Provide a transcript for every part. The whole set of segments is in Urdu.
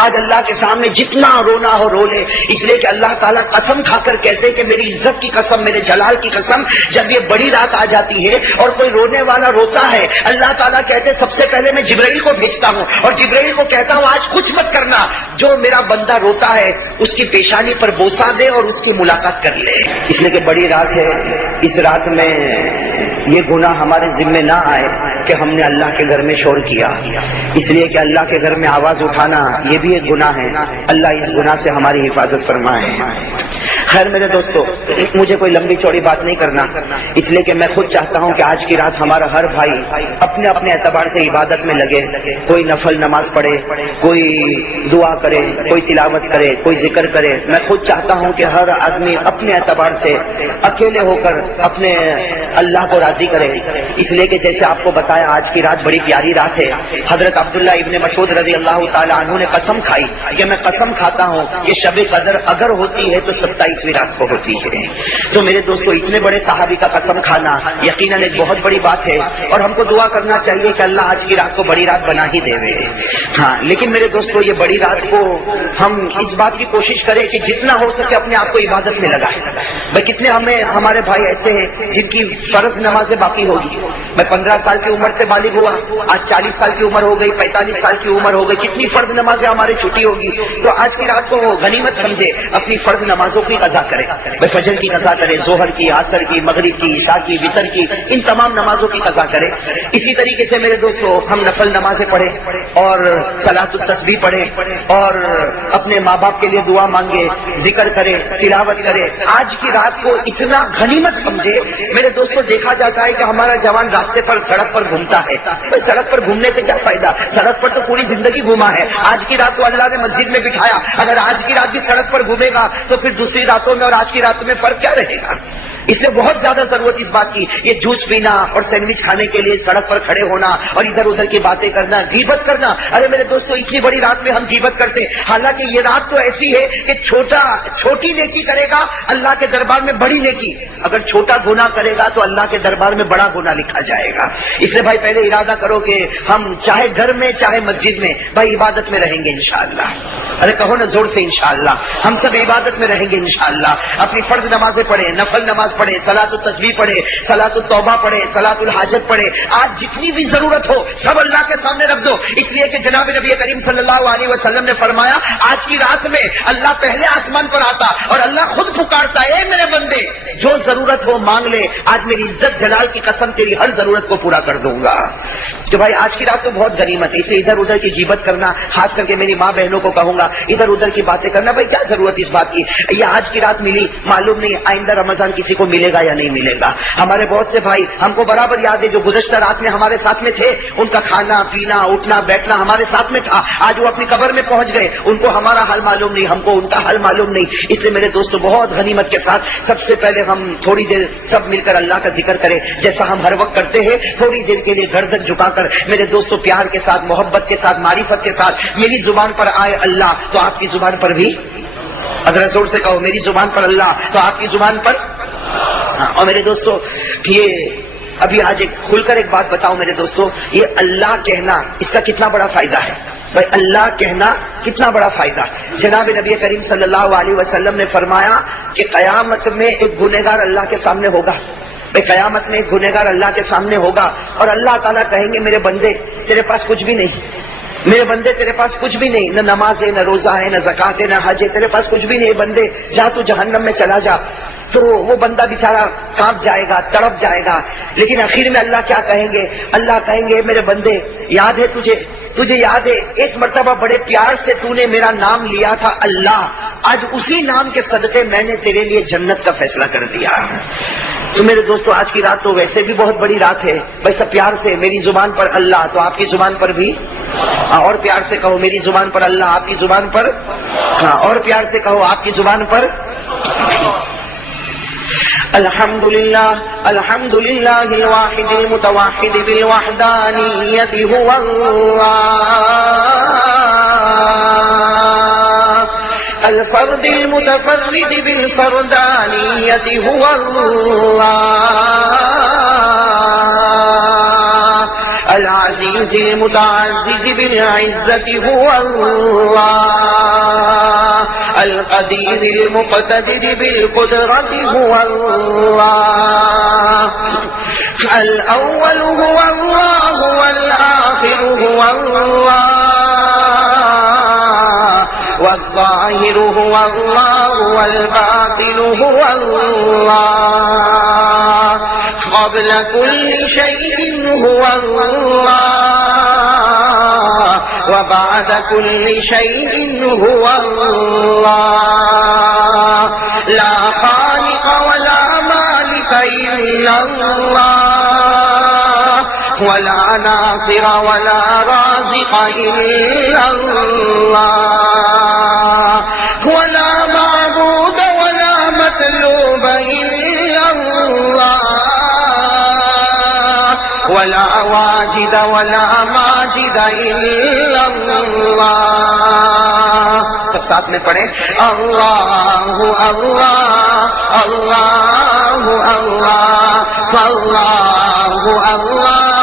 آج اللہ کے سامنے جتنا رونا ہو رو لے، اس لیے کہ اللہ تعالیٰ قسم کھا کر کہتے کہ میری عزت کی قسم، میرے جلال کی قسم، جب یہ بڑی رات آ جاتی ہے اور کوئی رونے والا روتا ہے، اللہ تعالیٰ کہتے سب سے پہلے میں جبرائیل کو بھیجتا ہوں اور جبرائیل کو کہتا ہوں آج کچھ مت کرنا، جو میرا بندہ روتا ہے اس کی پیشانی پر بوسہ دے اور اس کی ملاقات کر لے، اس لیے کہ بڑی رات ہے۔ اس رات میں یہ گناہ ہمارے ذمے نہ آئے کہ ہم نے اللہ کے گھر میں شور کیا، اس لیے کہ اللہ کے گھر میں آواز اٹھانا یہ بھی ایک گناہ ہے۔ اللہ اس گناہ سے ہماری حفاظت فرمائے۔ خیر میرے دوستو، مجھے کوئی لمبی چوڑی بات نہیں کرنا، اس لیے کہ میں خود چاہتا ہوں کہ آج کی رات ہمارا ہر بھائی اپنے اپنے اعتبار سے عبادت میں لگے، کوئی نفل نماز پڑھے، کوئی دعا کرے، کوئی تلاوت کرے، کوئی ذکر کرے۔ میں خود چاہتا ہوں کہ ہر آدمی اپنے اعتبار سے اکیلے ہو کر اپنے اللہ کو راضی کرے، اس لیے کہ جیسے آپ کو بتایا آج کی رات بڑی پیاری رات ہے۔ حضرت عبداللہ ابن مسعود رضی اللہ تعالی عنہ نے قسم کھائی کہ میں قسم کھاتا ہوں کہ شب قدر اگر ہوتی ہے تو 27ویں رات کو ہوتی ہے۔ تو میرے دوستو، اتنے بڑے صحابی کا قسم کھانا یقیناً ایک بہت بڑی بات ہے، اور ہم کو دعا کرنا چاہیے کہ اللہ آج کی رات کو بڑی رات بنا ہی دے۔ ہاں لیکن میرے دوستو، یہ بڑی رات کو ہم اس بات کی کوشش کریں کہ جتنا ہو سکے اپنے آپ کو عبادت میں لگائیں۔ بھائی کتنے ہمارے بھائی ایسے ہیں جن کی فرض نمازیں باقی ہوگی۔ میں 15 سال کی عمر سے بالغ ہوا، آج 40 سال کی عمر ہو گئی، 45 سال کی عمر ہو گئی، کتنی فرض نمازیں ہماری چھٹی ہوگی۔ تو آج کی رات کو وہ غنیمت سمجھے، اپنی فرض نمازوں کی قضا کرے، فجر کی قضا کرے، ظہر کی، عصر کی، مغرب کی، عشاء کی، وتر کی، ان تمام نمازوں کی قضا کرے۔ اسی طریقے سے میرے دوستو، ہم نفل نمازیں پڑھیں اور صلاۃ التسبیح پڑھیں اور اپنے ماں باپ کے لیے دعا مانگے، ذکر کرے، تلاوت کرے۔ آج کی رات کو اتنا غنیمت سمجھے۔ میرے دوستو، دیکھا جاتا ہے کہ ہمارا جوان راستے پر سڑک پر گھومتا ہے، سڑک پر گھومنے سے کیا فائدہ، سڑک پر تو پوری زندگی گھوما ہے۔ آج کی رات کو اللہ نے مسجد میں بٹھایا، اگر آج کی رات بھی سڑک پر گھومے گا تو پھر دوسری راتوں میں اور آج کی رات میں فرق کیا رہے گا۔ اس لیے بہت زیادہ ضرورت اس بات کی، یہ جوس پینا اور سینڈوچ کھانے کے لیے سڑک پر کھڑے ہونا اور ادھر ادھر کی باتیں کرنا، غیبت کرنا۔ ارے میرے دوستو، اتنی بڑی رات میں ہم غیبت کرتے، حالانکہ یہ رات تو ایسی ہے کہ چھوٹی نیکی کرے گا اللہ کے دربار میں بڑی نیکی، اگر چھوٹا گناہ کرے گا تو اللہ کے دربار میں بڑا گناہ لکھا جائے گا۔ اس لیے بھائی پہلے ارادہ کرو کہ ہم چاہے گھر میں چاہے مسجد میں بھائی عبادت میں رہیں گے انشاءاللہ۔ ارے کہو نا زور سے انشاءاللہ، ہم سب عبادت میں رہیں گے انشاءاللہ۔ اپنی فرض نمازیں پڑھیں، نفل نماز پڑھیں، صلاۃ التسبیح پڑھیں، صلاۃ التوبہ پڑھیں، صلاۃ الحاجت پڑھیں۔ آج جتنی بھی ضرورت ہو سب اللہ کے سامنے رکھ دو، اس لیے کہ جناب نبی کریم صلی اللہ علیہ وسلم نے فرمایا آج کی رات میں اللہ پہلے آسمان پر آتا اور اللہ خود پکارتا ہے، اے میرے بندے جو ضرورت ہو مانگ لے، آج میری عزت جلال کی قسم تیری ہر ضرورت کو پورا کر دوں گا۔ تو بھائی آج کی رات تو بہت غنیمت ہے، اسے ادھر ادھر کی غیبت کرنا، خاص کر کے میری ماں بہنوں کو کہوں گا ادھر ادھر کی باتیں کرنا، بھائی کیا ضرورت اس بات کی، یہ آج کی رات ملی، معلوم نہیں آئندہ رمضان کسی کو ملے گا یا نہیں ملے گا۔ ہمارے بہت سے بھائی ہم کو برابر یاد ہے جو گزشتہ رات میں ہمارے ساتھ میں تھے، ان کا کھانا پینا اٹھنا بیٹھنا ہمارے ساتھ میں تھا، آج وہ اپنی قبر میں پہنچ گئے، ان کو ہمارا حال معلوم نہیں، ہم کو ان کا حال معلوم نہیں۔ اس لیے میرے دوستو بہت غنیمت کے ساتھ سب سے پہلے ہم تھوڑی دیر سب مل کر اللہ کا ذکر کریں، جیسا ہم ہر وقت کرتے ہیں، تھوڑی دیر کے لیے گردن جھکا کر میرے دوستو پیار کے ساتھ، محبت کے ساتھ، معرفت کے ساتھ میری زبان پر آئے اللہ تو آپ کی زبان پر بھی، اگر زور سے کہو میری زبان پر اللہ تو آپ کی زبان پر۔ اور میرے دوستو یہ ابھی آج کھل کر ایک بات بتاؤں میرے دوستو، یہ اللہ کہنا اس کا کتنا بڑا فائدہ ہے، بھائی اللہ کہنا کتنا بڑا فائدہ۔ جناب نبی کریم صلی اللہ علیہ وسلم نے فرمایا کہ قیامت میں ایک گنہگار اللہ کے سامنے ہوگا، بھائی قیامت میں ایک گنہگار اللہ کے سامنے ہوگا اور اللہ تعالیٰ کہیں گے میرے بندے تیرے پاس کچھ بھی نہیں، میرے بندے تیرے پاس کچھ بھی نہیں، نہ نماز ہے، نہ روزہ ہے، نہ زکات ہے، نہ حج ہے، تیرے پاس کچھ بھی نہیں، بندے جا تو جہنم میں چلا جا۔ تو وہ بندہ بیچارہ کانپ جائے گا، تڑپ جائے گا، لیکن آخر میں اللہ کیا کہیں گے، اللہ کہیں گے میرے بندے یاد ہے تجھے یاد ہے ایک مرتبہ بڑے پیار سے تو نے میرا نام لیا تھا اللہ، آج اسی نام کے صدقے میں نے تیرے لیے جنت کا فیصلہ کر دیا۔ تو میرے دوستو آج کی رات تو ویسے بھی بہت بڑی رات ہے، بھائی سب پیار سے میری زبان پر اللہ تو آپ کی زبان پر بھی، اور پیار سے کہو میری زبان پر اللہ آپ کی زبان پر، اور پیار سے کہو آپ کی زبان پر۔ الحمدللہ الحمدللہ الواحد المتوحد بالوحدانیت هو اللہ، الفرد المتفرد بالفردانیت هو اللہ، العزیز المتعزز بالعزت هو اللہ، القدير المقتدر بالقدرة هو الله الأول هو الله والآخر هو الله والظاهر هو الله والباطن هو الله قبل كل شيء هو الله وبعد كل شيء هو الله لا خالق ولا مالك إلا الله ولا ناصر ولا رازق إلا الله ولا معبود ولا مطلوب إلا الله ولا واجد ولا ماجد إلا الله سب ساتھ میں پڑھیں اللہ اللہ اللہ اللہ اللہ اللہ اللہ اللہ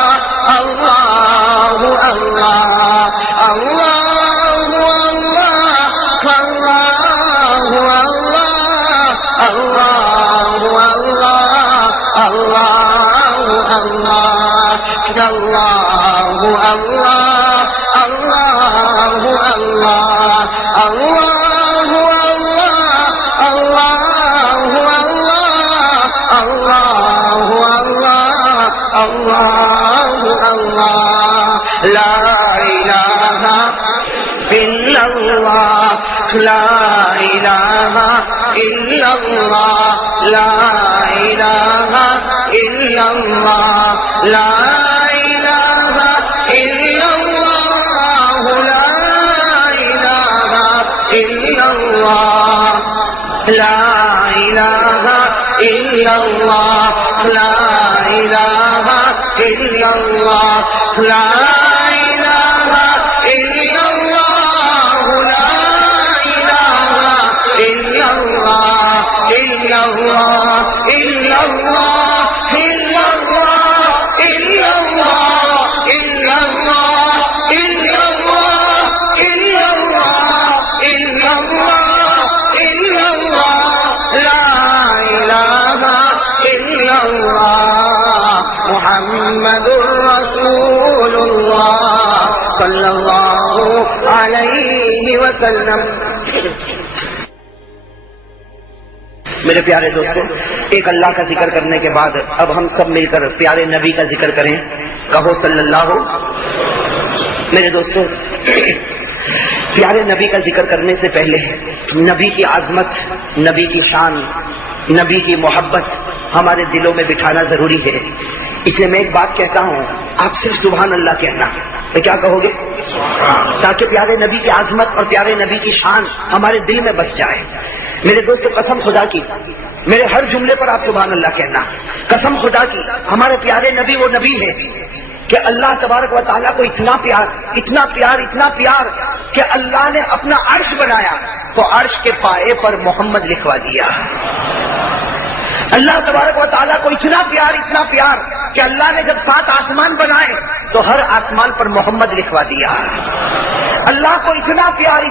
لا الہ الا اللہ لا الہ الا اللہ لا الہ الا اللہ لا الہ الا اللہ لا الہ الا اللہ لا الہ الا اللہ لا الہ الا اللہ لا الہ الا اللہ لا الہ الا اللہ الا اللہ الا اللہ الا اللہ الا اللہ الا اللہ الا اللہ الا اللہ الا اللہ لا الہ الا اللہ محمد رسول اللہ صلی اللہ علیہ وسلم. میرے پیارے دوستوں، ایک اللہ کا ذکر کرنے کے بعد اب ہم سب مل کر پیارے نبی کا ذکر کریں. کہو صلی اللہ. میرے دوستوں، پیارے نبی کا ذکر کرنے سے پہلے نبی کی عظمت، نبی کی شان، نبی کی محبت ہمارے دلوں میں بٹھانا ضروری ہے. اس لیے میں ایک بات کہتا ہوں، آپ صرف سبحان اللہ کہنا. تو کیا کہو گے؟ تاکہ پیارے نبی کی عظمت اور پیارے نبی کی شان ہمارے دل میں بس جائے. میرے دوستوں، قسم خدا کی، میرے ہر جملے پر آپ سبحان اللہ کہنا. قسم خدا کی، ہمارے پیارے نبی وہ نبی ہے کہ اللہ تبارک و تعالیٰ کو اتنا پیار، اتنا پیار، اتنا پیار کہ اللہ نے اپنا عرش بنایا تو عرش کے پائے پر محمد لکھوا دیا. اللہ تبارک و تعالیٰ کو اتنا پیار کہ اللہ نے جب 7 آسمان بنائے تو ہر آسمان پر محمد لکھوا دیا. اللہ کو اتنا پیار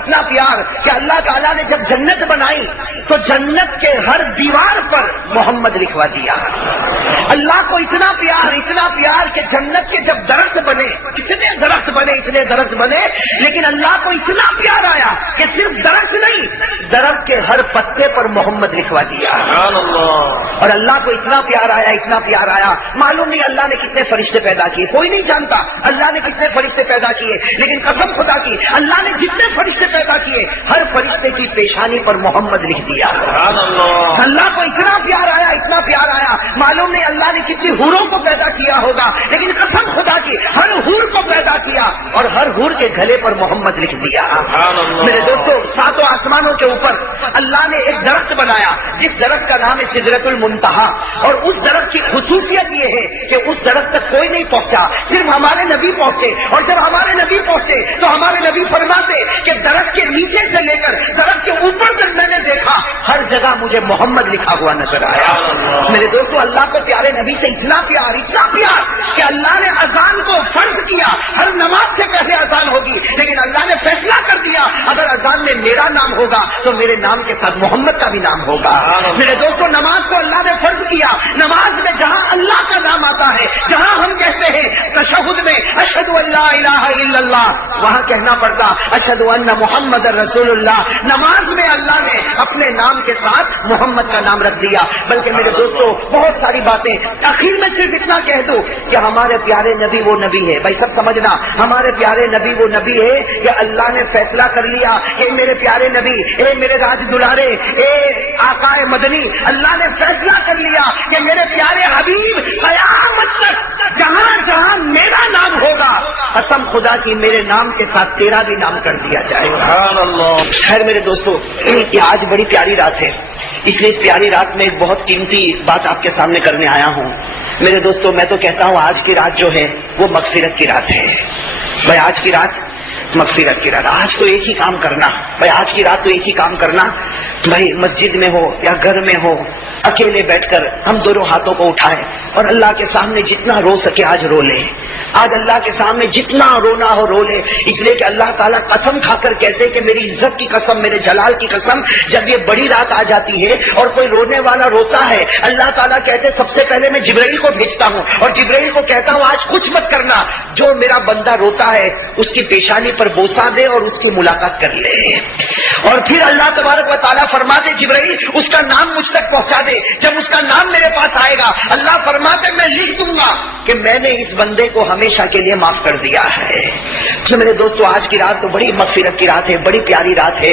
کہ اللہ تعالیٰ نے جب جنت بنائی تو جنت کے ہر دیوار پر محمد لکھوا دیا. اللہ کو اتنا پیار کہ جنت کے جب درخت بنے، اتنے درخت بنے، لیکن اللہ کو اتنا پیار آیا کہ صرف درخت نہیں، درخت کے ہر پتے پر محمد لکھوا دیا. اور اللہ کو اتنا پیار آیا، معلوم نہیں اللہ نے کتنے فرشتے پیدا کیے، کوئی نہیں جانتا اللہ نے کتنے فرشتے پیدا کیے، لیکن قسم خدا کی اللہ نے جتنے فرشتے پیدا کیے ہر فرشتے کی پیشانی پر محمد لکھ دیا. اللہ کو اتنا پیار آیا، معلوم نہیں اللہ نے کتنی حوروں کو پیدا کیا ہوگا، لیکن قسم خدا کی ہر حور کو پیدا کیا اور ہر حور کے گلے پر محمد لکھ دیا. میرے دوستوں، 7 آسمانوں کے اوپر اللہ نے ایک درخت بنایا جس درخت کا نام ہے سدرۃ المنتہا، اور اس درخت کی خصوصیت یہ ہے کہ اس درخت تک کوئی نہیں پہنچا، صرف ہمارے نبی پہنچے. اور جب ہمارے نبی پہنچے تو ہمارے نبی فرماتے کہ درخت کے نیچے سے لے کر سڑک کے اوپر تک میں نے دیکھا، ہر جگہ مجھے محمد لکھا ہوا نظر آیا۔ میرے دوستو، اللہ کو پیارے نبی سے اتنا پیار کہ اللہ نے اذان کو فرض کیا، ہر نماز سے پہلے اذان ہوگی، لیکن اللہ نے فیصلہ کر دیا اگر اذان میں میرا نام ہوگا تو میرے نام کے ساتھ محمد کا بھی نام ہوگا۔ میرے دوستو، نماز کو اللہ نے فرض کیا، نماز میں جہاں اللہ کا نام آتا ہے، جہاں ہم کہتے ہیں تشہد میں اشہد ان لا الہ الا اللہ، وہاں کہنا پڑتا اشہد ان محمد رسول اللہ۔ نماز میں اللہ نے اپنے نام کے ساتھ محمد کا نام رکھ دیا۔ بلکہ میرے دوستو، بہت ساری باتیں، آخر میں صرف اتنا کہہ دوں کہ ہمارے پیارے نبی وہ نبی ہے، بھائی سب سمجھنا، ہمارے پیارے نبی وہ نبی ہے کہ اللہ نے فیصلہ کر لیا، اے میرے پیارے نبی، اے میرے راج دلارے، اے آقا مدنی، اللہ نے فیصلہ کر لیا کہ میرے پیارے حبیب قیامت تک جہاں جہاں میرا نام ہوگا، قسم خدا کی میرے نام کے ساتھ تیرا بھی نام کر دیا جائے گا۔ خیر میرے دوستو، یہ آج بڑی پیاری رات ہے، اس لیے اس پیاری رات میں ایک بہت قیمتی بات آپ کے سامنے کرنے آیا ہوں۔ میرے دوستو، میں تو کہتا ہوں آج کی رات جو ہے وہ مغفرت کی رات ہے۔ بھائی آج کی رات مغفرت کی رات، آج تو ایک ہی کام کرنا، بھائی آج کی رات تو ایک ہی کام کرنا، بھائی مسجد میں ہو یا گھر میں ہو، اکیلے بیٹھ کر ہم دونوں ہاتھوں کو اٹھائیں اور اللہ کے سامنے جتنا رو سکے آج رو لیں۔ آج اللہ کے سامنے جتنا رونا ہو رو لے، اس لیے کہ اللہ تعالیٰ قسم کھا کر کہتے کہ میری عزت کی قسم، میرے جلال کی قسم، جب یہ بڑی رات آ جاتی ہے اور کوئی رونے والا روتا ہے، اللہ تعالیٰ کہتے سب سے پہلے میں جبرائیل کو بھیجتا ہوں اور جبرائیل کو کہتا ہوں آج کچھ مت کرنا، جو میرا بندہ روتا ہے اس کی پیشانی پر بوسہ دے اور اس کی ملاقات کر لے۔ اور پھر اللہ تبارک و تعالیٰ فرماتے جبرائیل اس کا نام مجھ تک پہنچا دے، جب اس کا نام میرے پاس آئے گا اللہ فرماتے میں لکھ دوں گا کہ میں نے اس بندے کو ہمیشہ کے لیے معاف کر دیا ہے۔ تو میرے دوستو، آج کی رات تو بڑی مغفرت کی رات ہے، بڑی پیاری رات ہے،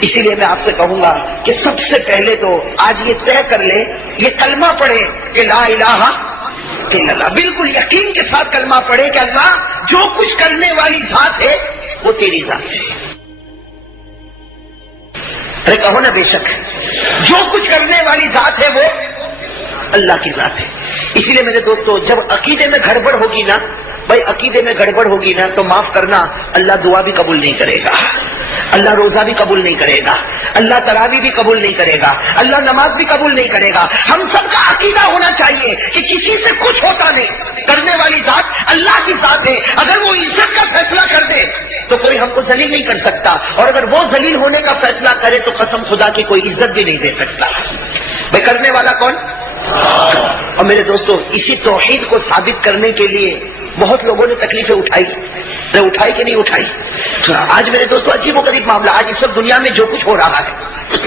اسی لیے میں آپ سے کہوں گا کہ سب سے پہلے تو آج یہ طے کر لے، یہ کلمہ پڑھے کہ لا الہ الا اللہ، بالکل یقین کے ساتھ کلمہ پڑھے کہ اللہ جو کچھ کرنے والی ذات ہے وہ تیری ذات ہے۔ ارے کہو نا بے شک، جو کچھ کرنے والی ذات ہے وہ اللہ کی ذات ہے۔ اسی لیے میرے دوستو، جب عقیدے میں گڑبڑ ہوگی نا، بھائی عقیدے میں گڑبڑ ہوگی نا تو معاف کرنا، اللہ دعا بھی قبول نہیں کرے گا، اللہ روزہ بھی قبول نہیں کرے گا، اللہ تراویح بھی قبول نہیں کرے گا، اللہ نماز بھی قبول نہیں کرے گا۔ ہم سب کا عقیدہ ہونا چاہیے کہ کسی سے کچھ ہوتا نہیں، کرنے والی ذات اللہ کی ذات ہے، اگر وہ عزت کا فیصلہ کر دے تو کوئی ہم کو ذلیل نہیں کر سکتا، اور اگر وہ ذلیل ہونے کا فیصلہ کرے تو قسم خدا کی کوئی عزت بھی نہیں دے سکتا۔ بھائی کرنے والا کون؟ اور میرے دوستو، اسی توحید کو ثابت کرنے کے لیے بہت لوگوں نے تکلیفیں اٹھائی کہ نہیں اٹھائی؟ آج میرے دوستو عجیب و غریب معاملہ، آج اس وقت دنیا میں جو کچھ ہو رہا ہے،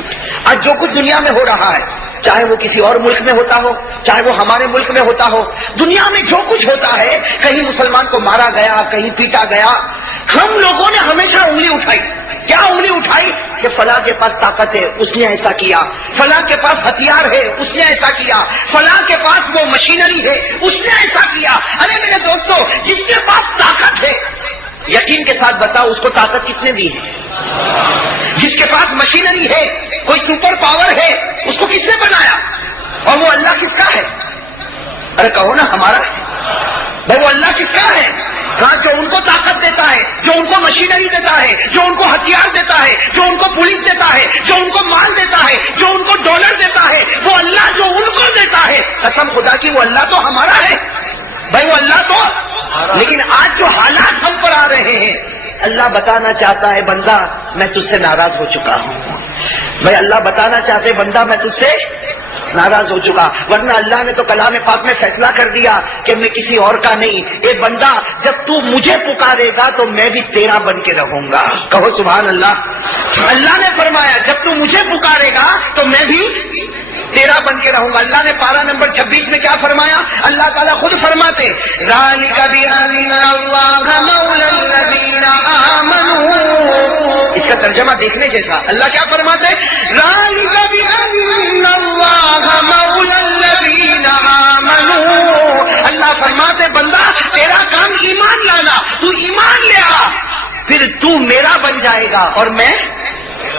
آج جو کچھ دنیا میں ہو رہا ہے، چاہے وہ کسی اور ملک میں ہوتا ہو، چاہے وہ ہمارے ملک میں ہوتا ہو، دنیا میں جو کچھ ہوتا ہے، کہیں مسلمان کو مارا گیا، کہیں پیٹا گیا، ہم لوگوں نے ہمیشہ انگلی اٹھائی۔ کیا انگلی اٹھائی؟ کہ فلاں کے پاس طاقت ہے اس نے ایسا کیا، فلاں کے پاس ہتھیار ہے اس نے ایسا کیا، فلاں کے پاس وہ مشینری ہے اس نے ایسا کیا۔ ارے میرے دوستو، جس کے پاس طاقت ہے یقین کے ساتھ بتاؤ اس کو طاقت کس نے دی ہے؟ جس کے پاس مشینری ہے، کوئی سپر پاور ہے، اس کو کس نے بنایا؟ اور وہ اللہ کس کا ہے؟ ارے کہو نا ہمارا ہے۔ بھائی وہ اللہ کس کا ہے؟ کہاں جو ان کو طاقت دیتا ہے، جو ان کو مشینری دیتا ہے، جو ان کو ہتھیار دیتا ہے، جو ان کو پولیس دیتا ہے، جو ان کو مال دیتا ہے، جو ان کو ڈالر دیتا ہے، وہ اللہ جو ان کو دیتا ہے، قسم خدا کی وہ اللہ تو ہمارا ہے۔ بھائی وہ اللہ تو، لیکن آج جو حالات ہم پر آ رہے ہیں، اللہ بتانا چاہتا ہے بندہ میں تجھ سے ناراض ہو چکا ہوں۔ بھائی اللہ بتانا چاہتے بندہ میں تجھ سے ناراض ہو چکا، ورنہ اللہ نے تو کلام پاک میں فیصلہ کر دیا کہ میں کسی اور کا نہیں۔ اے بندہ جب تو مجھے پکارے گا تو میں بھی تیرا بن کے رہوں گا، کہو سبحان اللہ۔ اللہ نے فرمایا جب تو مجھے پکارے گا تو میں بھی تیرا بن کے رہوں گا۔ اللہ نے پارہ نمبر 26 میں کیا فرمایا؟ اللہ تعالیٰ خود فرماتے ذَلِكَ بِأَنَّ اللَّهَ مَوْلَى الَّذِينَ آمَنُوا، اس کا ترجمہ دیکھنے جیسا۔ اللہ کیا فرماتے؟ ذَلِكَ بِأَنَّ اللَّهَ مَوْلَى الَّذِينَ آمَنُوا، اللہ فرماتے بندہ تیرا کام ایمان لانا، تو ایمان لے آ، پھر تو میرا بن جائے گا اور میں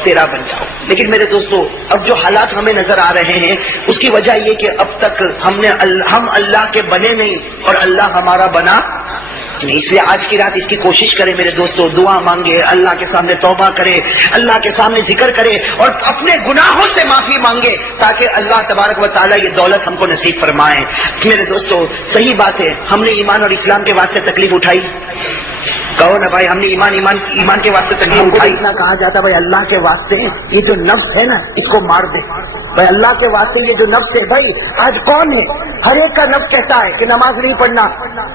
تیرا بن جاؤ۔ لیکن میرے دوستو اب جو حالات ہمیں نظر آ رہے ہیں اس کی وجہ یہ کہ اب تک ہم اللہ کے بنے نہیں اور اللہ ہمارا بنا اس لیے آج کی رات اس کی کوشش کرے میرے دوستو، دعا مانگے، اللہ کے سامنے توبہ کرے، اللہ کے سامنے ذکر کرے اور اپنے گناہوں سے معافی مانگے تاکہ اللہ تبارک و تعالیٰ یہ دولت ہم کو نصیب فرمائے۔ میرے دوستو صحیح بات ہے، ہم نے ایمان اور اسلام کے واسطے تکلیف اٹھائی، کہو نا بھائی ہم نے ایمان کے واسطے تکلیف اٹھائی۔ اتنا کہا جاتا بھائی اللہ کے واسطے یہ جو نفس ہے نا اس کو مار دے، بھائی اللہ کے واسطے یہ جو نفس ہے، بھائی آج کون ہے، ہر ایک کا نفس کہتا ہے کہ نماز نہیں پڑھنا،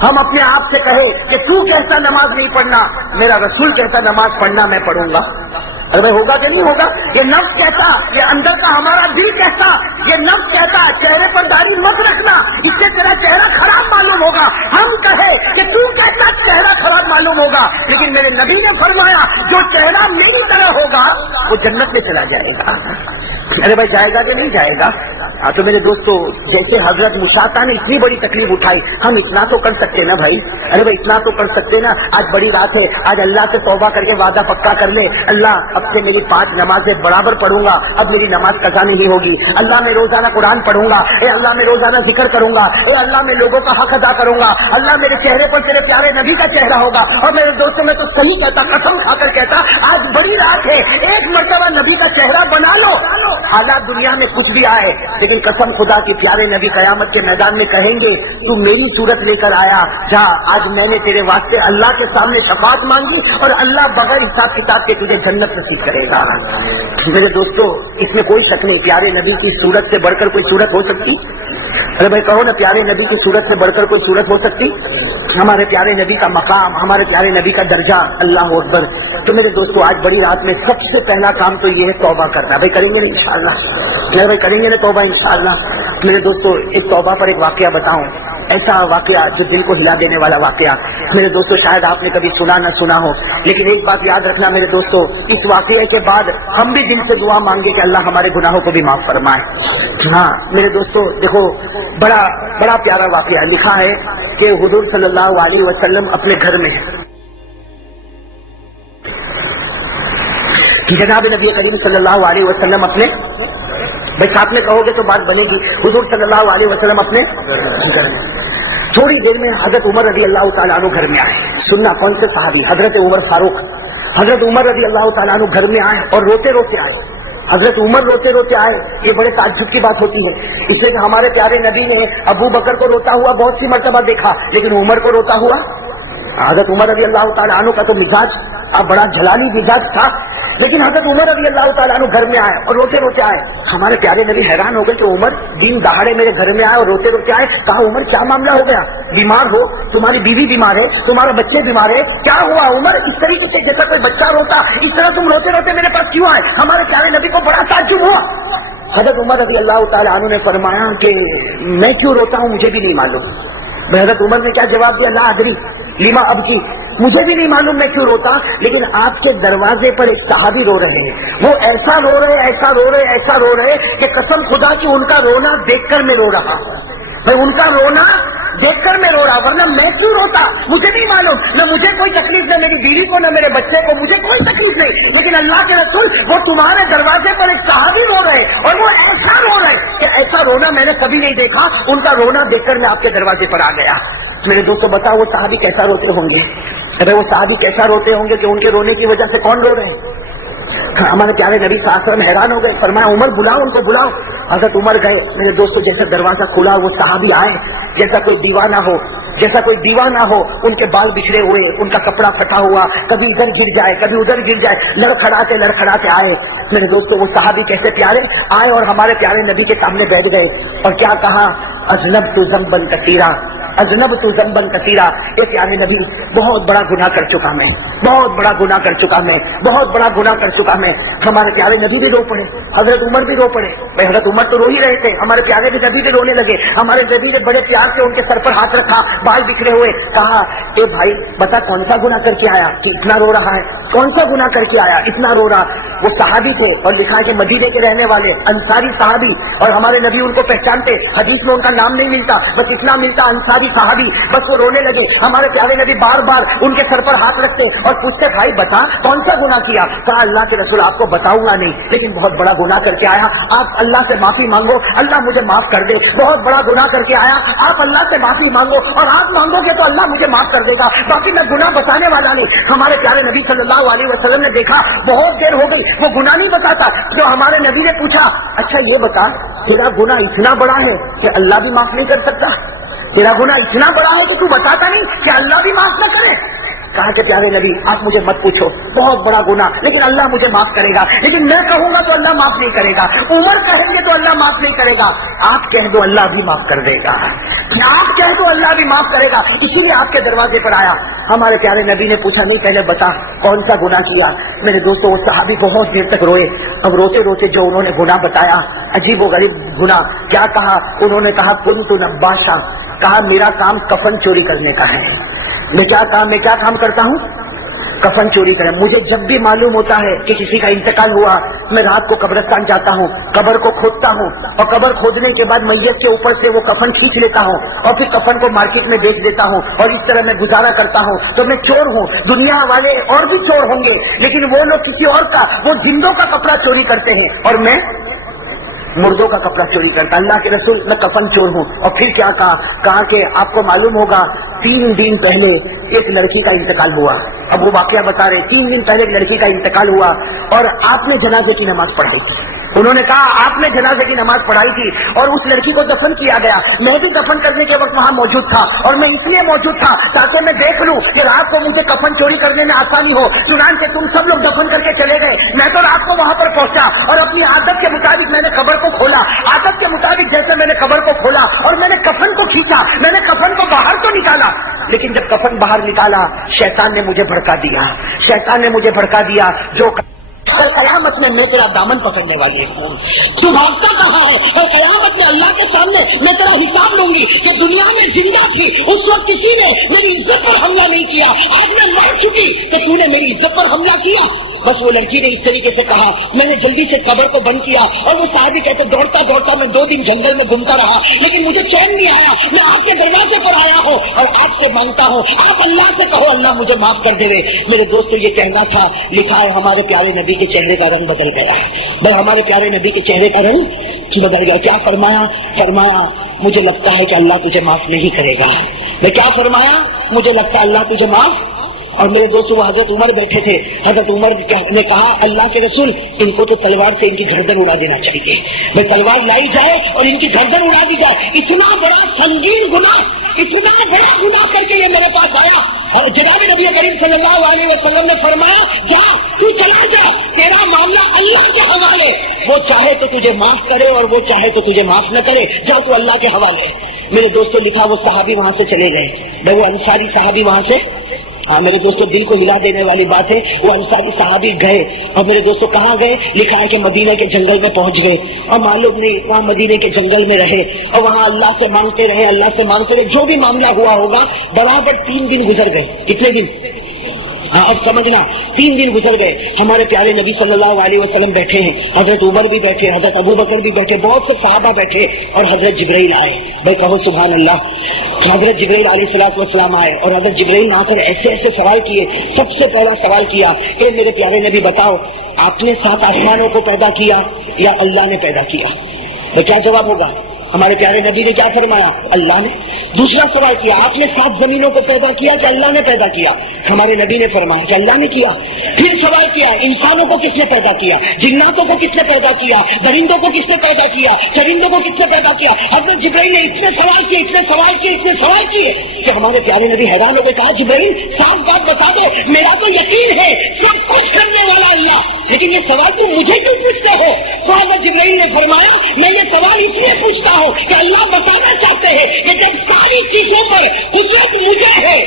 ہم اپنے آپ سے کہے کہ تو کہتا نماز نہیں پڑھنا، میرا رسول کہتا نماز پڑھنا میں پڑھوں گا، ارے بھائی ہوگا کہ نہیں ہوگا؟ یہ نفس کہتا، یہ اندر کا ہمارا دل کہتا، یہ نفس کہتا چہرے پر داڑھی مت رکھنا، اس سے تیرا چہرہ خراب معلوم ہوگا، ہم کہے کہ تو کہتا چہرہ خراب معلوم ہوگا، لیکن میرے نبی نے فرمایا جو چہرہ میری طرح ہوگا وہ جنت میں چلا جائے گا۔ ارے بھائی جائے گا کہ نہیں جائے گا؟ ہاں تو میرے دوستو جیسے حضرت موسیٰ نے اتنی بڑی تکلیف اٹھائی، ہم اتنا تو کر سکتے نا بھائی، ارے بھائی اتنا تو کر سکتے نا۔ آج بڑی رات ہے، آج اللہ سے توبہ کر کے وعدہ پکا کر لے، اللہ اب سے میری 5 نمازیں برابر پڑھوں گا، اب میری نماز قضا نہیں ہوگی، اللہ میں روزانہ قرآن پڑھوں گا، اے اللہ میں روزانہ ذکر کروں گا، اے اللہ میں لوگوں کا حق ادا کروں گا، اللہ میرے چہرے پر تیرے پیارے نبی کا چہرہ ہوگا۔ اور میرے دوستوں میں تو صحیح کہتا، قسم کھا کر کہتا آج بڑی رات ہے، ایک مرتبہ نبی کا چہرہ بنا لو، حالات دنیا میں کچھ بھی آئے، لیکن قسم خدا کی پیارے نبی قیامت کے میدان میں کہیں گے تو میری صورت لے کر آیا، جا آج میں نے تیرے واسطے اللہ کے سامنے شفاعت مانگی اور اللہ بغیر حساب کتاب کے تجھے جنت نصیب کرے گا۔ میرے دوستو اس میں کوئی شک نہیں، پیارے نبی کی صورت سے بڑھ کر کوئی صورت ہو سکتی؟ ارے بھائی کہو نا پیارے نبی کی صورت سے بڑھ کر کوئی صورت ہو سکتی؟ ہمارے پیارے نبی کا مقام، ہمارے پیارے نبی کا درجہ، اللہ اکبر۔ تو میرے دوستو آج بڑی رات میں سب سے پہلا کام تو یہ ہے توبہ کرنا۔ بھائی کریں گے نا انشاءاللہ؟ میرے بھائی کریں گے نا توبہ انشاءاللہ؟ میرے دوستو اس توبہ پر ایک واقعہ بتاؤں، ایسا واقعہ جو دل کو ہلا دینے والا واقعہ۔ میرے دوستو شاید آپ نے کبھی سنا نہ سنا ہو، لیکن ایک بات یاد رکھنا میرے دوستو، اس واقعے کے بعد ہم بھی دل سے دعا مانگے کہ اللہ ہمارے گناہوں کو بھی معاف فرمائے۔ ہاں میرے دوستو دیکھو بڑا پیارا واقعہ لکھا ہے کہ حضور صلی اللہ علیہ وسلم اپنے گھر میں جناب نبی کریم صلی اللہ علیہ وسلم اپنے، بھائی ساتھ میں کہو گے تو بات بنے گی، حضور صلی اللہ علیہ وسلم اپنے گھر میں، تھوڑی دیر میں حضرت عمر رضی اللہ تعالیٰ عنہ گھر میں آئے۔ سننا کون سے صحابی؟ حضرت عمر فاروق، حضرت عمر رضی اللہ تعالیٰ عنہ گھر میں آئے اور روتے روتے آئے۔ حضرت عمر روتے روتے آئے، یہ بڑے تعجب کی بات ہوتی ہے، اس لیے کہ ہمارے پیارے نبی نے ابو بکر کو روتا ہوا بہت سی مرتبہ دیکھا، لیکن عمر کو روتا ہوا، حضرت عمر رضی اللہ تعالیٰ عنہ کا تو مزاج بڑا جلالی مزاج تھا، لیکن حضرت عمر رضی اللہ تعالیٰ عنہ گھر میں آئے اور روتے روتے آئے۔ ہمارے پیارے نبی حیران ہو گئے کہ عمر دن دہاڑے میرے گھر میں آئے اور روتے روتے آئے۔ کہا عمر کیا معاملہ ہو گیا؟ بیمار ہو؟ تمہاری بیوی بیمار ہے؟ تمہارے بچے بیمار ہے؟ کیا ہوا عمر؟ اس طریقے سے جیسا کوئی بچہ روتا اس طرح تم روتے روتے میرے پاس کیوں آئے؟ ہمارے پیارے نبی کو بڑا تعجب ہوا۔ حضرت عمر رضی اللہ تعالیٰ عنہ نے فرمایا کہ میں کیوں روتا ہوں مجھے بھی نہیں معلوم۔ حضرت عمر نے کیا جواب دیا؟ لا ادری لما ابکی، مجھے بھی نہیں معلوم میں کیوں روتا، لیکن آپ کے دروازے پر ایک صحابی رو رہے ہیں، وہ ایسا رو رہے ایسا رو رہے ایسا رو رہے کہ قسم خدا کی ان کا رونا دیکھ کر میں رو رہا ہوں۔ بھائی ان کا رونا دیکھ کر میں رو رہا، ورنہ میں کیوں روتا مجھے نہیں معلوم، نہ مجھے کوئی تکلیف، نہ میری بیوی کو، نہ میرے بچے کو، مجھے کوئی تکلیف نہیں، لیکن اللہ کے رسول وہ تمہارے دروازے پر ایک صحابی رو رہے اور وہ ایسا رو رہے کہ ایسا رونا میں نے کبھی نہیں دیکھا، ان کا رونا دیکھ کر میں آپ کے دروازے پر آ گیا۔ میرے دوستو بتاؤ وہ صحابی کیسا روتے ہوں گے؟ ارے وہ صحابی کیسا روتے ہوں گے کہ ان کے رونے کی وجہ سے کون رو رہے ہیں؟ ہمارے پیارے نبی صلی اللہ علیہ وسلم حیران ہو گئے، فرمایا عمر بلاؤ ان کو بلاؤ۔ حضرت عمر گئے، میرے دوستو جیسے دروازہ کھلا وہ صحابی آئے جیسا کوئی دیوانہ ہو، ان کے بال بچھڑے ہوئے، ان کا کپڑا پھٹا ہوا، کبھی ادھر گر جائے کبھی ادھر گر جائے، لڑکھڑاتے آئے۔ میرے دوستو وہ صحابی کیسے پیارے آئے اور ہمارے پیارے نبی کے سامنے بیٹھ گئے اور کیا کہا؟ اذنبت ذنبا کثیرا، اذنبت ذنبا کثیرا، اے پیارے نبی بہت بڑا گناہ کر چکا میں، بہت بڑا گناہ کر چکا میں، بہت بڑا گناہ کر چکا میں۔ ہمارے پیارے نبی بھی رو پڑے، حضرت عمر بھی رو پڑے۔ بھائی حضرت عمر تو رو ہی رہے تھے، ہمارے پیارے نبی بھی رونے لگے۔ ہمارے نبی نے بڑے پیار سے ان کے سر پر ہاتھ رکھا، بال بکھرے ہوئے، کہا اے بھائی بتا کون سا گناہ کر کے آیا کہ اتنا رو رہا ہے؟ کون سا گناہ کر کے آیا اتنا رو رہا؟ وہ صحابی تھے اور لکھا ہے کہ مدینے کے رہنے والے انصاری صحابی اور ہمارے نبی ان کو پہچانتے، حدیث میں ان کا نام نہیں ملتا، بس اتنا ملتا انصاری صحابی، بس وہ رونے لگے. ہمارے پیارے نبی بار بار ان کے سر پر ہاتھ رکھتے اور پوچھتے بھائی بتا کون سا گناہ کیا؟ کہا اللہ کے رسول آپ کو بتاؤں گا نہیں، لیکن بہت بڑا گناہ کر کے آیا، آپ اللہ سے معافی مانگو، اللہ مجھے معاف کر دے. بہت بڑا گناہ کر کے آیا، آپ اللہ سے معافی مانگو اور آپ مانگو گے تو اللہ مجھے معاف کر دے گا، باقی میں گناہ بتانے والا نہیں. ہمارے پیارے نبی صلی اللہ علیہ وسلم نے دیکھا بہت دیر ہو گئی وہ گناہ نہیں بتاتا. جو ہمارے نبی نے پوچھا اچھا یہ بتا تیرا گناہ اتنا بڑا ہے کہ اللہ بھی معاف نہیں کر سکتا؟ تیرا گناہ اتنا بڑا ہے کہ تو بتاتا نہیں کہ اللہ بھی معاف نہ کرے؟ کہا کہ پیارے نبی آپ مجھے مت پوچھو، بہت بڑا گناہ لیکن اللہ مجھے معاف کرے گا، لیکن میں کہوں گا تو اللہ معاف نہیں کرے گا، عمر کہیں گے تو اللہ معاف نہیں کرے گا، آپ کہہ دو اللہ بھی معاف کر دے گا، آپ کہہ دو اللہ بھی معاف کرے گا. اسی لیے آپ کے دروازے پر آیا. ہمارے پیارے نبی نے پوچھا نہیں پہلے بتا کون سا گناہ کیا؟ میرے دوستوں وہ صحابی بہت دیر تک روئے. اب روتے روتے جو انہوں نے گناہ بتایا عجیب و غریب گناہ کیا کہا انہوں نے کہا کنت نباشا، کہا میرا کام کفن چوری کرنے کا ہے. میں کیا کام کرتا ہوں؟ کفن چوری کریں. مجھے جب بھی معلوم ہوتا ہے کہ کسی کا انتقال ہوا میں رات کو قبرستان جاتا ہوں، قبر کو کھودتا ہوں اور قبر کھودنے کے بعد میت کے اوپر سے وہ کفن کھینچ لیتا ہوں اور پھر کفن کو مارکیٹ میں بیچ دیتا ہوں اور اس طرح میں گزارا کرتا ہوں. تو میں چور ہوں. دنیا والے اور بھی چور ہوں گے لیکن وہ لوگ کسی اور کا، وہ زندوں کا کپڑا چوری کرتے ہیں اور میں مردوں کا کپڑا چوری کرتا. اللہ کے رسول میں کفن چور ہوں. اور پھر کیا کہا کہ آپ کو معلوم ہوگا 3 دن پہلے ایک لڑکی کا انتقال ہوا. اب وہ واقعہ بتا رہے 3 دن پہلے ایک لڑکی کا انتقال ہوا اور آپ نے جنازے کی نماز پڑھائی تھی. انہوں نے کہا آپ نے جنازے کی نماز پڑھائی تھی اور اس لڑکی کو دفن کیا گیا. میں بھی دفن کرنے کے وقت وہاں موجود تھا اور میں اس لیے موجود تھا تاکہ میں دیکھ لوں کہ رات کو مجھے کفن چوری کرنے میں آسانی ہو. چنانچہ تم سب لوگ دفن کر کے چلے گئے، میں تو رات کو وہاں پر پہنچا اور اپنی عادت کے مطابق میں نے قبر کو کھولا. عادت کے مطابق جیسے میں نے قبر کو کھولا اور میں نے کفن کو کھینچا، میں نے کفن کو باہر تو نکالا، لیکن جب کفن باہر نکالا شیطان نے مجھے بھڑکا دیا. شیطان نے مجھے بھڑکا دیا جو کل قیامت میں میں تیرا دامن پکڑنے والی ہوں. تو بھاگتا کہاں ہے؟ اور قیامت میں اللہ کے سامنے میں تیرا حساب لوں گی کہ دنیا میں زندہ تھی اس وقت کسی نے میری عزت پر حملہ نہیں کیا، آج میں مر چکی کہ تو نے میری عزت پر حملہ کیا. بس وہ لڑکی نے اس طریقے سے کہا. میں نے جلدی سے قبر کو بند کیا اور وہ صحابی کہتے دوڑتا دوڑتا میں 2 دن جنگل میں گھومتا رہا لیکن مجھے چین نہیں آیا. میں آپ کے دروازے پر آیا ہوں اور آپ سے مانگتا ہوں آپ اللہ سے کہو اللہ مجھے معاف کر دے. میرے دوستو یہ کہنا تھا. لکھا ہے ہمارے پیارے نبی کے چہرے کا رنگ بدل گیا. بھائی ہمارے پیارے نبی کے چہرے کا رنگ بدل گیا. کیا فرمایا مجھے لگتا ہے کہ اللہ تجھے معاف نہیں کرے گا. میں کیا فرمایا؟ مجھے لگتا ہے اللہ تجھے معاف. اور میرے دوستوں وہ حضرت عمر بیٹھے تھے. حضرت عمر نے کہا اللہ کے رسول ان کو تو تلوار سے ان کی گردن اڑا دینا چاہیے. میں تلوار لائی جائے اور ان کی گردن اڑا دی جائے. اتنا بڑا سنگین گناہ، اتنا بڑا گناہ کر کے یہ میرے پاس آیا. اور جناب نبی کریم صلی اللہ علیہ وسلم نے فرمایا جا تو چلا جا، تیرا معاملہ اللہ کے حوالے. وہ چاہے تو تجھے معاف کرے اور وہ چاہے تو تجھے معاف نہ کرے، جا تو اللہ کے حوالے. میرے دوستوں لکھا وہ صحابی وہاں سے چلے گئے. وہ انصاری صحابی وہاں سے میرے دوستوں دل کو ہلا دینے والی بات ہے. وہ انصاری صحابی گئے اور میرے دوستوں کہاں گئے؟ لکھا ہے کہ مدینہ کے جنگل میں پہنچ گئے اور معلوم نہیں وہاں مدینہ کے جنگل میں رہے اور وہاں اللہ سے مانگتے رہے. جو بھی معاملہ ہوا ہوگا برابر 3 دن گزر گئے. کتنے دن؟ اب سمجھنا 3 دن گزر گئے. ہمارے پیارے نبی صلی اللہ علیہ وسلم بیٹھے ہیں، حضرت عمر بھی بیٹھے، حضرت ابو بکر بھی بیٹھے، بہت سے صحابہ بیٹھے اور حضرت جبرائیل آئے. بھائی کہو سبحان اللہ. حضرت جبرائیل علیہ الصلوۃ والسلام آئے اور حضرت جبرائیل نے آ کر ایسے سوال کیے. سب سے پہلا سوال کیا کہ میرے پیارے نبی بتاؤ آپ نے 7 آسمانوں کو پیدا کیا یا اللہ نے پیدا کیا؟ تو کیا جواب ہوگا؟ ہمارے پیارے نبی نے کیا فرمایا؟ اللہ نے. دوسرا سوال کیا آپ نے 7 زمینوں کو پیدا کیا کہ اللہ نے پیدا کیا؟ ہمارے نبی نے فرمایا کہ اللہ نے کیا. پھر سوال کیا انسانوں کو کس نے پیدا کیا، جناتوں کو کس نے پیدا کیا، درندوں کو کس نے پیدا کیا، چرندوں کو کس نے پیدا کیا؟ حضرت جبرائیل نے اتنے سوال کیے کہ ہمارے پیارے نبی حیران ہو گئے. کہا جبرائیل صاف بات بتا دو، میرا تو یقین ہے سب کچھ کرنے والا اللہ، لیکن یہ سوال تم مجھے کیوں پوچھتے ہو؟ تو حضرت جبرائیل نے فرمایا میں یہ سوال اس لیے پوچھتا ہوں کہ اللہ بتانا چاہتے ہیں کہ جب ساری چیزوں پر قدرت مجھے ہے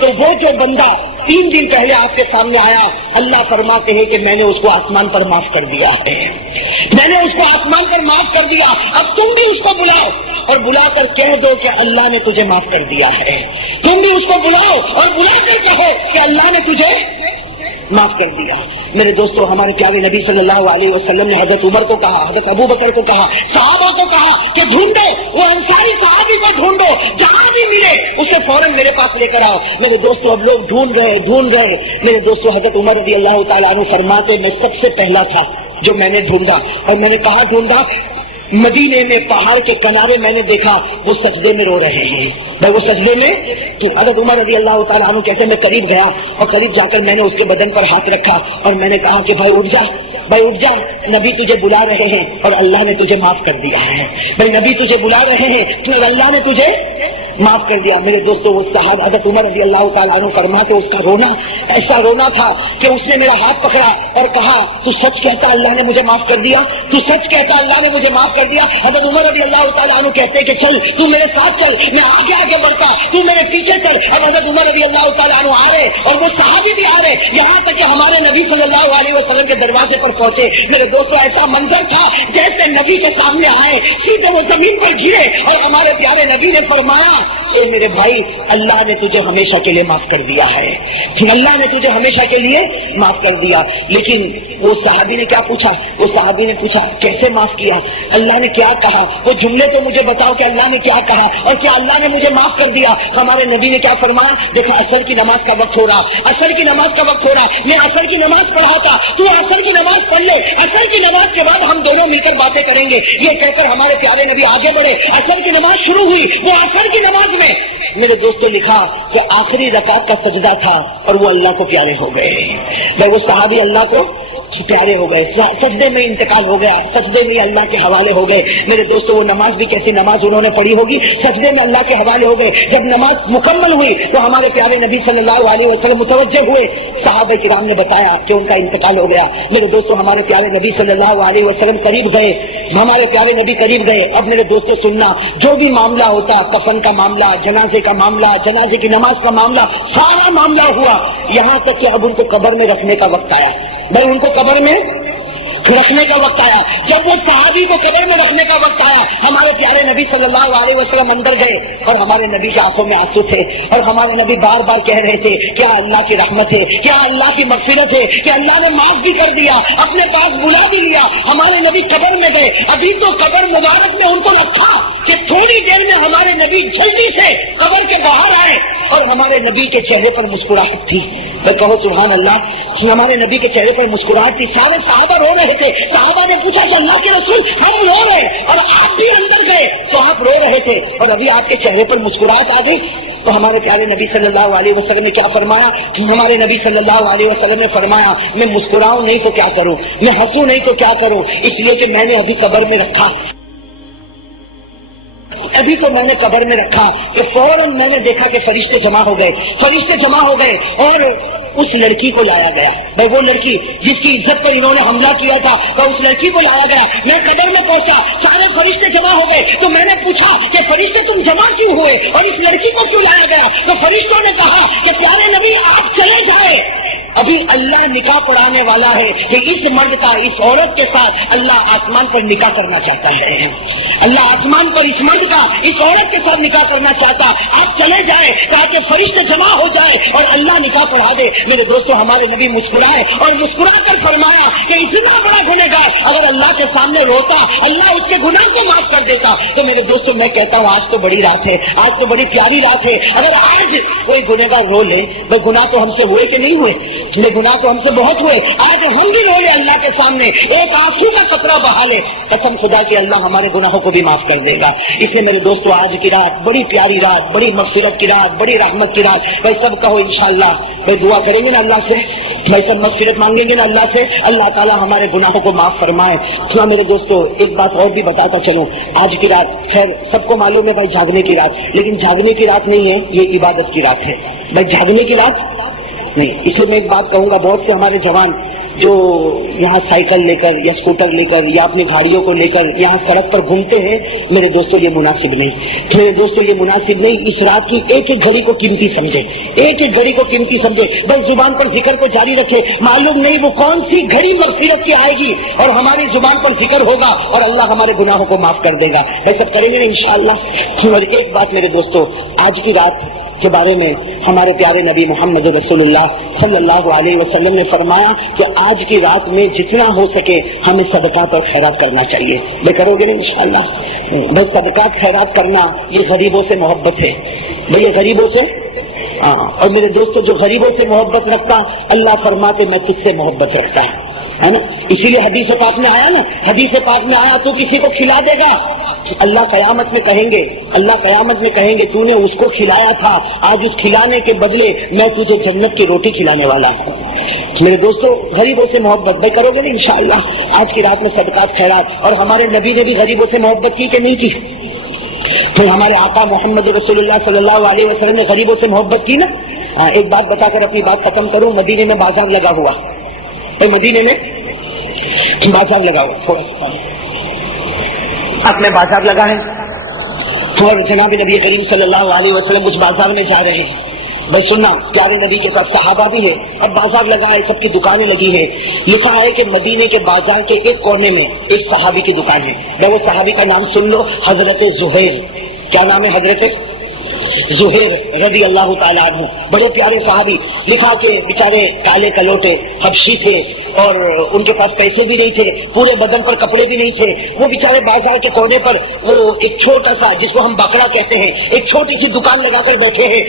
تو وہ جو بندہ 3 دن پہلے آپ کے سامنے آیا اللہ فرماتے ہیں کہ میں نے اس کو آسمان پر معاف کر دیا ہے. میں نے اس کو آسمان پر معاف کر دیا. اب تم بھی اس کو بلاؤ اور بلا کر کہہ دو کہ اللہ نے تجھے معاف کر دیا ہے. تم بھی اس کو بلاؤ اور بلا کر کہو کہ اللہ نے تجھے معاف کر دیا۔ میرے دوستو ہمارے پیارے نبی صلی اللہ علیہ وسلم نے حضرت عمر کو کہا، حضرت ابو بکر کو کہا، صحابہ کو کہا کہ ڈھونڈو وہ انصاری صحابی کو، ڈھونڈو جہاں بھی ملے اسے فوراً میرے پاس لے کر آؤ۔ میرے دوستو اب لوگ ڈھونڈ رہے۔ میرے دوستو حضرت عمر رضی اللہ تعالیٰ عنہ فرماتے میں سب سے پہلا تھا جو میں نے ڈھونڈا، اور میں نے کہا ڈھونڈا، مدینے میں پہاڑ کے کنارے میں نے دیکھا وہ سجدے میں رو رہے ہیں۔ بھائی وہ سجدے میں، حضرت عمر رضی اللہ تعالیٰ عنہ کہتے ہیں میں قریب گیا اور قریب جا کر میں نے اس کے بدن پر ہاتھ رکھا اور میں نے کہا کہ بھائی اٹھ جا، نبی تجھے بلا رہے ہیں اور اللہ نے تجھے معاف کر دیا ہے۔ بھائی نبی تجھے بلا رہے ہیں تو اللہ نے تجھے معاف کر دیا۔ میرے دوستو وہ صحابہ حضرت عمر رضی اللہ تعالیٰ عنہ فرماتے اس کا رونا ایسا رونا تھا کہ اس نے میرا ہاتھ پکڑا اور کہا تو سچ کہتا اللہ نے مجھے معاف کر دیا، تو سچ کہتا اللہ نے مجھے معاف کر دیا۔ حضرت عمر رضی اللہ تعالیٰ عنہ کہتے کہ چل تو میرے ساتھ چل، میں آگے بڑھتا، تو میرے پیچھے چل۔ اب حضرت عمر رضی اللہ تعالیٰ عنہ آ رہے اور وہ صحابی بھی آ رہے، یہاں تک کہ ہمارے نبی صلی اللہ علیہ وسلم کے دروازے پر پہنچے۔ میرے دوستو ایسا منظر تھا جیسے نبی کے سامنے آئے سیدھے وہ زمین پر گرے اور ہمارے پیارے نبی نے فرمایا اے میرے بھائی اللہ نے تجھے ہمیشہ کے لیے معاف کر دیا ہے، اللہ نے تجھے ہمیشہ کے لیے معاف کر دیا۔ لیکن وہ صحابی نے کیا پوچھا؟ وہ صحابی نے پوچھا کیسے معاف کیا، اللہ نے کیا کہا، وہ جملے تو مجھے بتاؤ کہ اللہ نے کیا کہا اور کیا اللہ نے مجھے معاف کر دیا۔ ہمارے نبی نے کیا فرمایا؟ دیکھو عصر کی نماز کا وقت ہو رہا، عصر کی نماز کا وقت ہو رہا، میں عصر کی نماز پڑھاتا، تو عصر کی نماز پڑھ لے، عصر کی نماز کے بعد ہم دونوں مل کر باتیں کریں گے۔ یہ کہہ کر ہمارے پیارے نبی آگے بڑھے، عصر کی نماز شروع ہوئی۔ وہ عصر کی نماز میں میرے دوستوں لکھا کہ آخری رکعت کا سجدہ تھا اور وہ اللہ کو پیارے ہو گئے۔ بھائی وہ صحابی اللہ کو پیارے ہو گئے، سجدے میں انتقال ہو گیا، سجدے میں اللہ کے حوالے ہو گئے۔ میرے دوستوں وہ نماز بھی کیسی نماز انہوں نے پڑھی ہوگی، سجدے میں اللہ کے حوالے ہو گئے۔ جب نماز مکمل ہوئی تو ہمارے پیارے نبی صلی اللہ علیہ وسلم متوجہ ہوئے، صحابہ کرام نے بتایا کہ ان کا انتقال ہو گیا۔ میرے دوستوں ہمارے پیارے نبی صلی اللہ علیہ وسلم قریب گئے، ہمارے پیارے نبی قریب گئے۔ اب میرے دوستوں سننا، جو بھی معاملہ ہوتا، کفن کا معاملہ، جنازے کا معاملہ، جنازے کی نماز کا معاملہ، سارا معاملہ ہوا، یہاں تک کہ اب ان کو قبر میں رکھنے کا وقت آیا۔ بھائی ان کو قبر میں رکھنے کا وقت آیا۔ جب وہ صحابی کو قبر میں رکھنے کا وقت آیا، ہمارے پیارے نبی صلی اللہ علیہ وسلم اندر گئے اور ہمارے نبی کی آنکھوں میں آنسو تھے اور ہمارے نبی بار بار کہہ رہے تھے کیا اللہ کی رحمت ہے، کیا اللہ کی مغفرت ہے، کہ اللہ نے معاف بھی کر دیا، اپنے پاس بلا بھی لیا۔ ہمارے نبی قبر میں گئے، ابھی تو قبر مبارک میں ان کو رکھا کہ تھوڑی دیر میں ہمارے نبی جلدی سے قبر کے باہر آئے اور ہمارے نبی کے چہرے پر مسکراہٹ تھی۔ میں کہو سبحان اللہ، ہمارے نبی کے چہرے پر مسکراہٹ تھی۔ سارے صحابہ رو رہے تھے، صحابہ نے پوچھا کہ اللہ کے رسول ہم رو رہے اور آپ بھی اندر گئے تو آپ رو رہے تھے اور ابھی آپ کے چہرے پر مسکراہٹ آ گئی۔ تو ہمارے پیارے نبی صلی اللہ علیہ وسلم نے کیا فرمایا؟ ہمارے نبی صلی اللہ علیہ وسلم نے فرمایا میں مسکراؤں نہیں تو کیا کروں، میں ہنسوں نہیں تو کیا کروں، اس لیے کہ میں نے ابھی قبر میں رکھا، ابھی تو میں نے قبر میں رکھا کہ فوراً میں نے دیکھا کہ فرشتے جمع ہو گئے اور اس لڑکی کو لایا گیا۔ بھائی وہ لڑکی جس کی عزت پر انہوں نے حملہ کیا تھا تو اس لڑکی کو لایا گیا۔ میں قبر میں پہنچا، سارے فرشتے جمع ہو گئے تو میں نے پوچھا کہ فرشتے تم جمع کیوں ہوئے اور اس لڑکی کو کیوں لایا گیا؟ تو فرشتوں نے کہا کہ پیارے نبی آپ چلے جائے، ابھی اللہ نکاح پڑھانے والا ہے کہ اس مرد کا اس عورت کے ساتھ اللہ آسمان پر نکاح کرنا چاہتا ہے، اللہ آسمان پر اس مرد کا اس عورت کے ساتھ نکاح کرنا چاہتا، آپ چلے جائیں تاکہ فرشتے جمع ہو جائے اور اللہ نکاح پڑھا دے۔ میرے دوستوں ہمارے نبی مسکرائے اور مسکرا کر فرمایا کہ اتنا بڑا گنہگار اگر اللہ کے سامنے روتا اللہ اس کے گناہ کو معاف کر دیتا۔ تو میرے دوستوں میں کہتا ہوں آج تو بڑی رات ہے، آج تو بڑی پیاری رات ہے، اگر آج کوئی گنہگار رو لے، وہ گناہ تو ہم سے ہوئے کہ نہیں ہوئے، یہ گناہ تو ہم سے بہت ہوئے، آج ہم بھی رو لے اللہ کے سامنے، ایک آنسو کا قطرہ بہا لے، قسم خدا کی اللہ ہمارے گناہوں کو بھی معاف کر دے گا۔ اس لیے میرے دوستو آج کی رات بڑی پیاری رات، بڑی مغفرت کی رات، بڑی رحمت کی رات۔ بھائی سب کہو انشاءاللہ، بھائی دعا کریں گے نا اللہ سے، بھائی سب مغفرت مانگیں گے نا اللہ سے، اللہ تعالیٰ ہمارے گناہوں کو معاف فرمائے۔ سنا میرے دوستو ایک بات اور بھی بتاتا چلوں، آج کی رات خیر سب کو معلوم ہے بھائی جاگنے کی رات، لیکن جاگنے کی رات نہیں ہے، یہ عبادت کی رات ہے۔ بھائی جاگنے کی رات نہیں، اس لیے میں ایک بات کہوں گا، بہت سے ہمارے جوان جو یہاں سائیکل لے کر یا اسکوٹر لے کر یا اپنی گاڑیوں کو لے کر یہاں سڑک پر گھومتے ہیں، میرے دوستوں یہ مناسب نہیں، میرے دوستوں یہ مناسب نہیں۔ اس رات کی ایک ایک گھڑی کو قیمتی سمجھے، ایک ایک گھڑی کو قیمتی سمجھے، بس زبان پر ذکر کو جاری رکھے، معلوم نہیں وہ کون سی گھڑی مغفرت کی آئے گی اور ہماری زبان پر ذکر ہوگا اور اللہ ہمارے گناہوں کو معاف کر دے گا۔ یہ سب کریں گے نا انشاءاللہ۔ اور ایک بات میرے دوستوں، آج کی رات کے بارے میں ہمارے پیارے نبی محمد رسول اللہ صلی اللہ علیہ وسلم نے فرمایا کہ آج کی رات میں جتنا ہو سکے ہمیں صدقات اور خیرات کرنا چاہیے. بے کرو گے نا انشاءاللہ؟ بس صدقات خیرات کرنا یہ غریبوں سے محبت ہے. بھئی غریبوں سے اور میرے دوستو جو غریبوں سے محبت رکھتا اللہ فرماتے میں تجھ سے محبت رکھتا ہے نا. اسی لیے حدیث پاک میں آیا نا، حدیث پاک میں آیا تو کسی کو کھلا دے گا اللہ قیامت میں کہیں گے تو نے اس کو کھلایا تھا، آج اس کھلانے کے بدلے میں تجھے جنت کی روٹی کھلانے والا ہوں. میرے دوستو غریبوں سے محبت بھائی کرو گے نا انشاءاللہ؟ آج کی رات میں صدقات خیرات. اور ہمارے نبی نے بھی غریبوں سے محبت کی کہ نہیں کی؟ پھر ہمارے آقا محمد رسول اللہ صلی اللہ علیہ وسلم نے غریبوں سے محبت کی نا. ایک بات بتا کر اپنی بات ختم کروں. مدینے میں بازار لگا ہوا، مدینے میں بازار لگا ہوا، تھوڑا سا اب میں بازار لگا ہے اور جناب نبی کریم صلی اللہ علیہ وسلم اس بازار میں جا رہے ہیں. بس سننا، پیارے نبی کے ساتھ صحابہ بھی ہے، اب بازار لگا ہے، سب کی دکانیں لگی ہے. لکھا ہے کہ مدینے کے بازار کے ایک کونے میں ایک صحابی کی دکان ہے. میں وہ صحابی کا نام سن لو، حضرت زہیر. کیا نام ہے؟ حضرت زہیر رضی اللہ تعالیٰ عنہ. بڑے پیارے صحابی. لکھا کہ بیچارے کالے کلوٹے حبشی تھے اور ان کے پاس پیسے بھی نہیں تھے، پورے بدن پر کپڑے بھی نہیں تھے. وہ بیچارے بازار کے کونے پر وہ ایک چھوٹا سا جس کو ہم بکڑا کہتے ہیں ایک چھوٹی سی دکان لگا کر بیٹھے ہیں،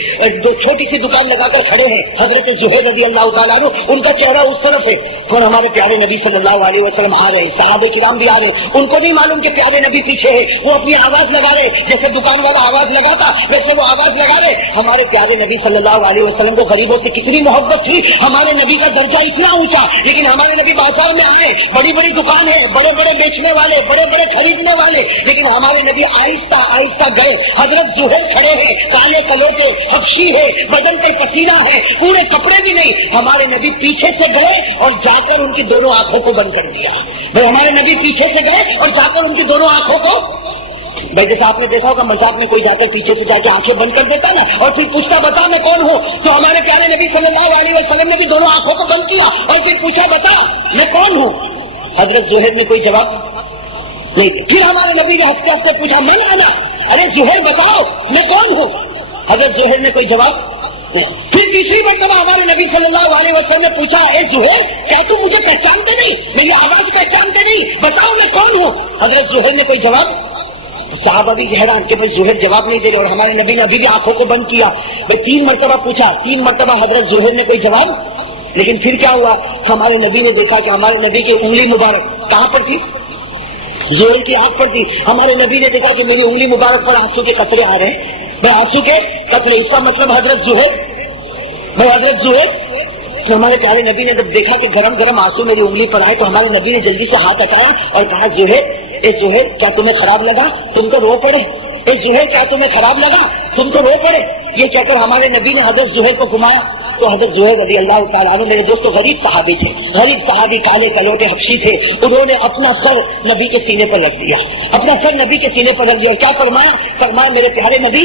چھوٹی سی دکان لگا کر کھڑے ہیں. حضرت زہیر رضی اللہ تعالیٰ عنہ ان کا چہرہ اس طرف ہے اور ہمارے پیارے نبی صلی اللہ علیہ وسلم آ رہے ہیں، صحابہ کرام بھی آ رہے ہیں. ان کو نہیں معلوم کہ پیارے نبی پیچھے ہے. وہ اپنی آواز لگا رہے جیسے دکان والا آواز لگاتا ویسے وہ آواز لگا رہے. ہمارے پیارے نبی صلی اللہ علیہ وسلم کو غریبوں سے کتنی محبت تھی. ہمارے نبی کا درجہ اتنا اونچا، لیکن ہمارے نبی بازار میں آئے، بڑی بڑی دکان ہے، بڑے بڑے بیچنے والے، بڑے بڑے خریدنے والے، لیکن ہمارے نبی آہستہ آہستہ گئے. حضرت زہیر کھڑے ہیں، کالے کلوٹے حبشی ہے، بدن پر پسینہ ہے، پورے کپڑے بھی نہیں. ہمارے نبی پیچھے سے گئے اور جا کر ان کی دونوں آنکھوں کو بند کر دیا. بھائی ہمارے نبی پیچھے سے گئے اور جا کر ان کی دونوں آنکھوں کو، بھائی جیسا آپ نے دیکھا ہوگا مذاق میں کوئی جا کر پیچھے سے جا کے آنکھیں بند کر دیتا نا اور پھر پوچھتا بتا میں کون ہوں، تو ہمارے پیارے نبی صلی اللہ علیہ وسلم نے بھی دونوں آنکھوں کو بند کیا اور پھر پوچھا بتا میں کون ہوں. حضرت زہیر نے کوئی جواب نہیں. پھر ہمارے نبی نے ہنستے ہنستے پوچھا من انا، ارے زہیر بتاؤ میں کون ہوں. حضرت زہیر نے کوئی جواب نہیں. پھر تیسری مرتبہ ہمارے نبی صلی اللہ علیہ وسلم نے پوچھا اے زہیر کیا تم مجھے پہچانتے نہیں، میری آواز پہچانتے نہیں، بتاؤ میں کون ہوں. حضرت زہیر نے کوئی جواب. صحابہ بھی حیران کہ بھائی زہیر جواب نہیں دے رہے اور ہمارے نبی نے ابھی بھی آنکھوں کو بند کیا. بھائی 3 مرتبہ پوچھا، 3 مرتبہ حضرت زہیر نے کوئی جواب. لیکن پھر کیا ہوا، ہمارے نبی نے دیکھا کہ ہمارے نبی کی انگلی مبارک کہاں پر تھی؟ زہیر کی آنکھ پر تھی. ہمارے نبی نے دیکھا کہ میری انگلی مبارک پر آنسو کے قطرے آ رہے ہیں. بھائی آنسو کے قطرے، اس کا مطلب حضرت زہیر، بھائی حضرت زہیر. تو ہمارے پیارے نبی نے جب دیکھا کہ گرم گرم آنسو میری انگلی پر آئے تو ہمارے نبی نے جلدی سے ہاتھ ہٹایا اور کہا زہیر، اے زہیر کیا تمہیں خراب لگا؟ تم تو رو پڑے. اے زہیر کیا تمہیں خراب لگا؟ تم تو رو پڑے. یہ کہہ کر ہمارے نبی نے حضرت زہیر کو گھمایا تو حضرت زہیر رضی اللہ تعالیٰ عنہ میرے دوستوں غریب صحابی تھے، غریب صحابی کالے کلوٹے حبشی تھے. انہوں نے اپنا سر نبی کے سینے پر رکھ دیا، اپنا سر نبی کے سینے پر رکھ دیا. کیا فرمایا میرے پیارے نبی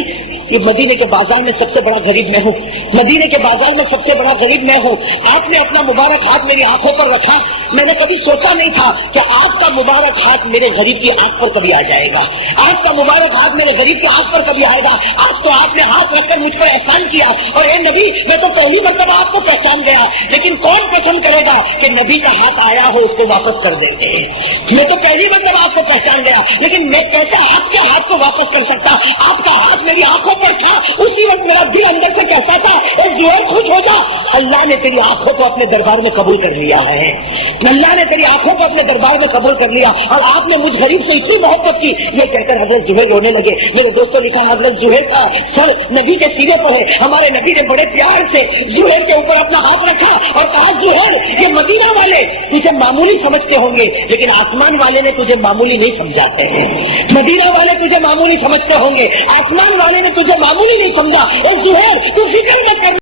یہ مدینے کے بازار میں سب سے بڑا غریب میں ہوں، مدینے کے بازار میں سب سے بڑا غریب میں ہوں. آپ نے اپنا مبارک ہاتھ میری آنکھوں پر رکھا، میں نے کبھی سوچا نہیں تھا کہ آپ کا مبارک ہاتھ میرے غریب کی آنکھ پر کبھی آ جائے گا، آپ کا مبارک ہاتھ میرے غریب کی آنکھ پر کبھی آئے گا. آج تو آپ نے ہاتھ رکھ کر مجھ پر احسان کیا اور اے نبی میں تو پہلی مرتبہ آپ کو پہچان گیا. لیکن کون پسند کرے گا کہ نبی کا ہاتھ آیا ہو اس کو واپس کر دیں گے؟ میں تو پہلی مرتبہ آپ کو پہچان گیا لیکن میں کیسا آپ کے ہاتھ کو واپس کر سکتا؟ آپ کا ہاتھ میری آنکھوں پر تھا، اسی وقت میرا دل اندر سے کہتا تھا اے زہیر خوش ہو جا، اللہ نے تیری آنکھوں کو اپنے دربار میں قبول کر لیا ہے، اللہ نے تیری آنکھوں کو اپنے دربار میں قبول کر لیا اور آپ نے مجھ غریب سے اتنی محبت کی. یہ کہہ کر حضرت زہیر رونے لگے. میرے دوستوں لکھا حضرت زہیر کا سر نبی کے سینے پر ہے. ہمارے نبی نے بڑے پیار سے زہیر کے اوپر اپنا ہاتھ رکھا اور کہا زہیر یہ مدینہ والے تجھے معمولی سمجھتے ہوں گے لیکن آسمان والے نے تجھے معمولی نہیں سمجھاتے ہیں. مدینہ والے تجھے معمولی سمجھتے ہوں گے، آسمان والے نے تجھے معمولی نہیں سمجھا. اے زہیر تو فکر مت کر.